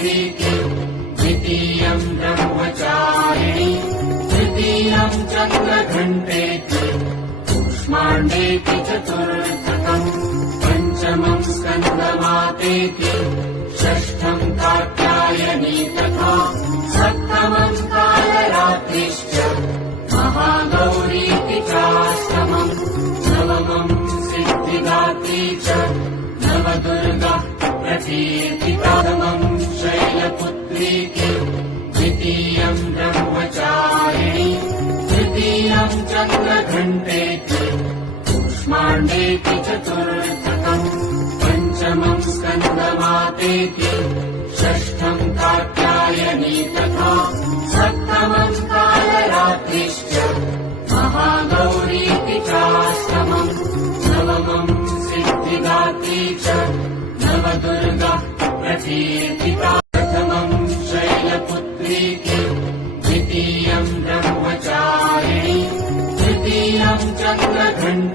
शैलपुत्रीके द्वितीयम् ब्रह्मचारिणी तृतीयम् चन्द्रघण्टेति कूष्माण्डेति चतुर्थकम् पञ्चमम् स्कन्दमातेति षष्ठम् कात्यायनी तथा सप्तमम् कालरात्रिश्च महागौरीति चाष्टमम् नवमम् सिद्धिदात्री च नवदुर्गा प्रकीर्तितमम् शैलपुत्रीके द्वितीयम् ब्रह्मचारिणी तृतीयम् चन्द्रघण्टेति कूष्माण्डेति चतुर्थकम् पञ्चमम् स्कन्दमातेति षष्ठम् कात्यायनी तथा सप्तमम् कालरात्रिश्च महागौरीति चाष्टमम् नवमम् सिद्धिदात्री च नवदुर्गा प्रकीर्तिता प्रथमम् शैलपुत्रीके द्वितीयम् ब्रह्मचारिणी तृतीयम् चन्द्रघण्टे